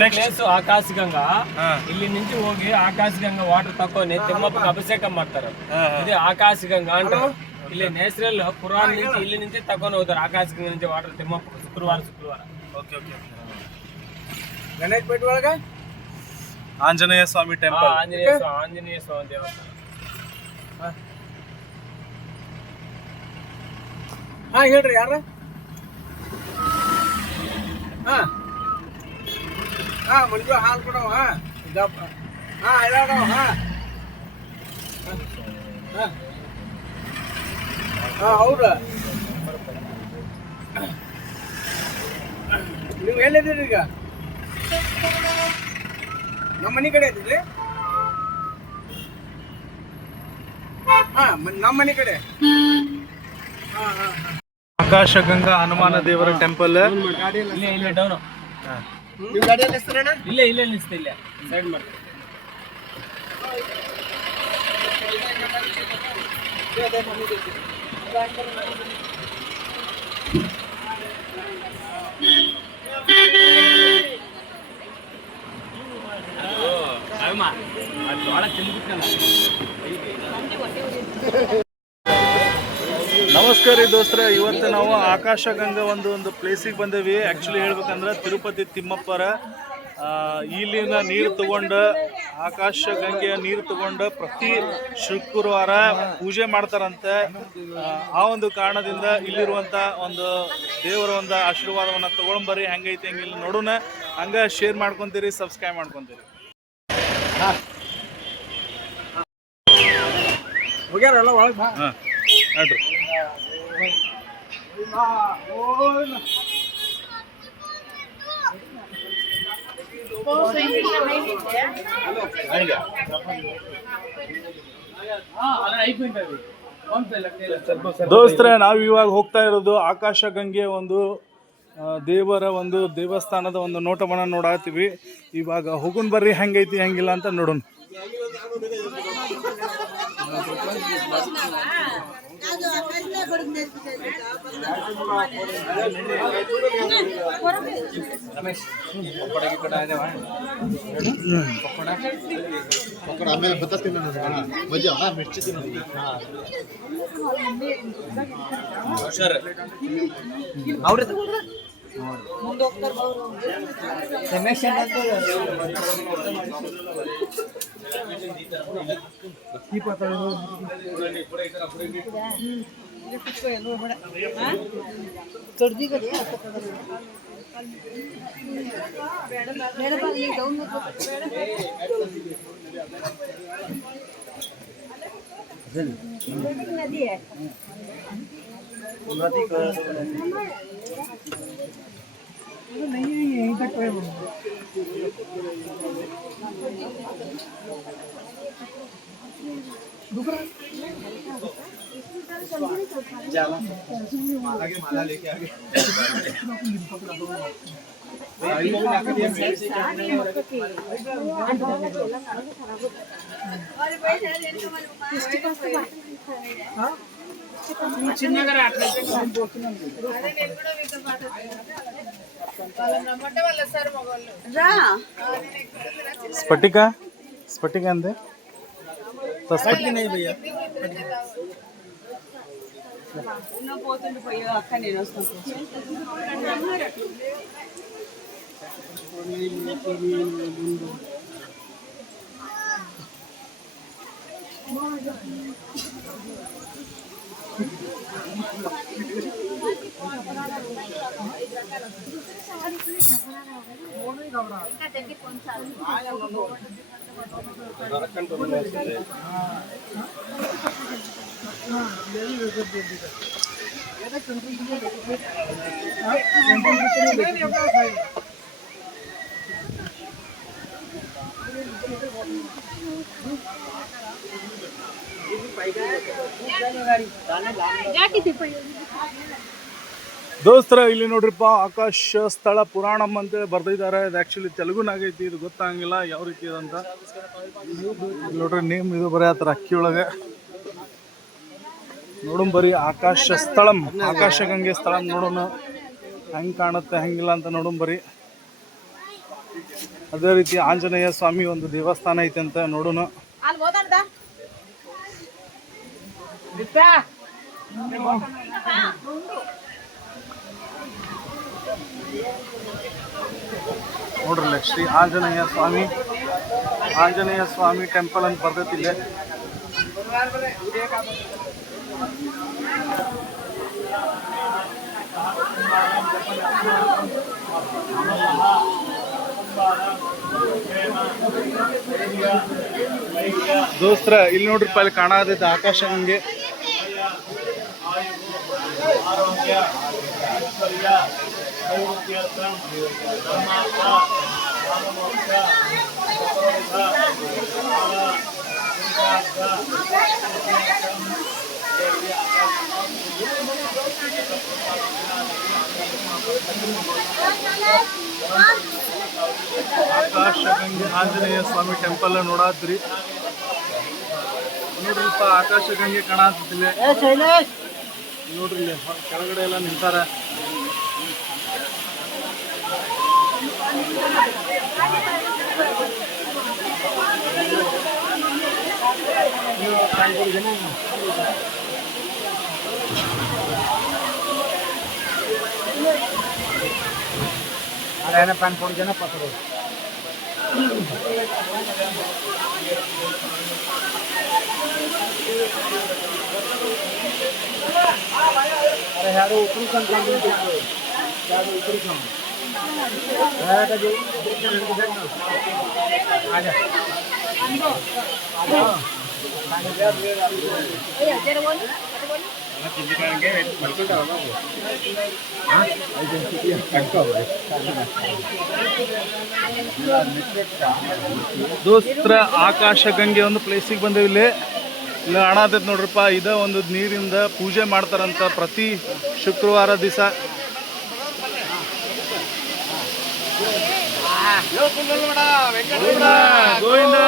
Next Akashganga. ಇಲ್ಲಿ ನಿಂತು ಹೋಗಿ ಆಕಾಶಗಂಗಾ ವಾಟರ್ ತಕೊಂಡಿ ತಿಮ್ಮಪ್ಪಗೆ ಅಭಿಷೇಕ ಮಾಡ್ತಾರೆ. ಇದು ಆಕಾಶಗಂಗಾ ಅಂತ ಇಲ್ಲಿ ನೇಸರಲ್ಲಿ ಪುರಾಣ ನಿಂತು ಇಲ್ಲಿ ನಿಂತು ತಕೊಂಡು ಹೋಗ್ತಾರೆ. ಆಕಾಶಗಂಗಾ ನಿಂತು ವಾಟರ್ ತಿಮ್ಮಪ್ಪ ಶುಕ್ರವಾರ. ಗಣೇಶ್ ಪೇಟೆ ಒಳಗ ಆಂಜನೇಯ ಸ್ವಾಮಿ ಟೆಂಪಲ್. ಆಂಜನೇಯ ಸ್ವಾಮಿ ದೇವಸ್ಥಾನ. ಹೇಳ್ರಿ ಯಾರ ಮಂಜು ಹಾಲು ಕೊಡವ. ಹೌದಾ, ನೀವು ಎಲ್ಲಿದ್ದೀರಿ ಈಗ? ನಮ್ಮ ಮನೆ ಕಡೆ ಇದ್ದೀರಿ? ನಮ್ಮ ಮನೆ ಕಡೆ. ಆಕಾಶಗಂಗಾ ಹನುಮಾನ ದೇವರ ಟೆಂಪಲ್. ಇಲ್ಲೇ ಡೌನ್. ನೀವು ಗಾಡಿಯಲ್ಲಿ ನಿಲ್ಸ್ತೀರಣ್ಣ? ಇಲ್ಲೇ ನಿಲ್ಸ್ತಾ ಇಲ್ಲ, ಸೈಡ್ ಮಾಡ್ತೀವಿ. ನಮಸ್ಕಾರ ರೀ ದೋಸ್ತರ. ಇವತ್ತು ನಾವು ಆಕಾಶಗಂಗಾ ಒಂದು ಪ್ಲೇಸಿಗೆ ಬಂದೇವಿ. ಆ್ಯಕ್ಚುಲಿ ಹೇಳ್ಬೇಕಂದ್ರೆ ತಿರುಪತಿ ತಿಮ್ಮಪ್ಪರ ಇಲ್ಲಿನ ನೀರು ತಗೊಂಡು, ಆಕಾಶಗಂಗೆಯ ನೀರು ತಗೊಂಡು ಪ್ರತಿ ಶುಕ್ರವಾರ ಪೂಜೆ ಮಾಡ್ತಾರಂತೆ. ಆ ಒಂದು ಕಾರಣದಿಂದ ಇಲ್ಲಿರುವಂಥ ಒಂದು ದೇವರ ಒಂದು ಆಶೀರ್ವಾದವನ್ನು ತೊಗೊಂಬರ್ರಿ. ಹೆಂಗೈತಿ ಹಂಗಿಲ್ಲ ನೋಡೋಣ. ಹಂಗೆ ಶೇರ್ ಮಾಡ್ಕೊತೀರಿ, ಸಬ್ಸ್ಕ್ರೈಬ್ ಮಾಡ್ಕೊತೀರಿ. ಹೋಗ್ಯಾರಲ್ಲ ಒಳಗೆ. ಹಾಂ ನೋಡ್ರಿ. ದೋಸ್ತ್ರೆ, ನಾವು ಇವಾಗ ಹೋಗ್ತಾ ಇರೋದು ಆಕಾಶಗಂಗೆ ಒಂದು ದೇವರ ಒಂದು ದೇವಸ್ಥಾನದ ಒಂದು ನೋಟವನ್ನು ನೋಡಾತೀವಿ. ಇವಾಗ ಹೋಗೋಣ ಬರ್ರಿ, ಹೆಂಗೈತಿ ಹೆಂಗಿಲ್ಲ ಅಂತ ನೋಡೋಣ. ಆಮೇಲೆ ಬತ್ತೀನಿ ಮಜಾ ಮಿರ್ಚಿ ತಿನ್ನೋದು. नहीं तक आगे माला लेके आगे स्फटिका स्फटिका अंदे तो स्फटिका नहीं भैया ना పోతుంది పోయో అక్క నేను వస్తాను ದೋಸ್ತರ ಇಲ್ಲಿ ನೋಡ್ರಿಪ್ಪ ಆಕಾಶ ಸ್ಥಳ ಪುರಾಣಂ ಅಂತೇಳಿ ಬರ್ದಿದ್ದಾರೆ. ಇದು ಆ್ಯಕ್ಚುಲಿ ತೆಲುಗುನಾಗೈತಿ, ಇದು ಗೊತ್ತಾಗಂಗಿಲ್ಲ ಯಾವ ರೀತಿ ಇದಂತ. ನೋಡ್ರಿ ನೇಮ್ ಇದು ಬರೆಯತ್ತರ ಅಕ್ಕಿ ಒಳಗೆ. ನೋಡೋಣ ಬರೀ ಆಕಾಶ ಸ್ಥಳಂ ಆಕಾಶಗಂಗೆ ಸ್ಥಳಂ ನೋಡೋಣ ಹೆಂಗೆ ಕಾಣುತ್ತೆ ಹೆಂಗಿಲ್ಲ ಅಂತ ನೋಡೋಣ ಬರೀ. ಅದೇ ರೀತಿ ಆಂಜನೇಯ ಸ್ವಾಮಿ ಒಂದು ದೇವಸ್ಥಾನ ಐತೆ ಅಂತ ನೋಡೋಣ. ನೋಡ್ರಲ್ಲ ಶ್ರೀ ಆಂಜನೇಯ ಸ್ವಾಮಿ ಟೆಂಪಲ್ ಅಂತ ಬರ್ತೈತಿ ಇಲ್ಲೇ. ದೋಸ್ತ್ರ ಇಲ್ಲಿ ನೋಡ್ರಿಪ್ಪ, ಅಲ್ಲಿ ಕಾಣತೈತೆ ಆಕಾಶ ಗಂಗೆ. ಆಕಾಶಗಂಗೆ ಆಂಜನೇಯ ಸ್ವಾಮಿ ಟೆಂಪಲ್ ನೋಡಾದ್ರಿ. ನೋಡ್ರಿಪ್ಪ ಆಕಾಶಗಂಗೆ ಕಾಣತಿಲ್ಲ. ನೋಡ್ರಿ ಇಲ್ಲಿ ಕೆಳಗಡೆ ಎಲ್ಲ ನಿಂತಾರ. अरे पान फोड़ देना पकड़ो अरे यारो ऊपरी कम यारो ऊपरी कम का जो आजा ದೋಸ್ತ್ರ ಆಕಾಶಗಂಗೆ ಒಂದು ಪ್ಲೇಸಿಗೆ ಬಂದೇವಿ. ಇಲ್ಲಿ ಕಾಣತೈತೆ ನೋಡ್ರಪ್ಪ, ಇದ ಒಂದು ನೀರಿಂದ ಪೂಜೆ ಮಾಡ್ತಾರಂತ ಪ್ರತಿ ಶುಕ್ರವಾರ ದಿವಸ. ಗೋವಿಂದ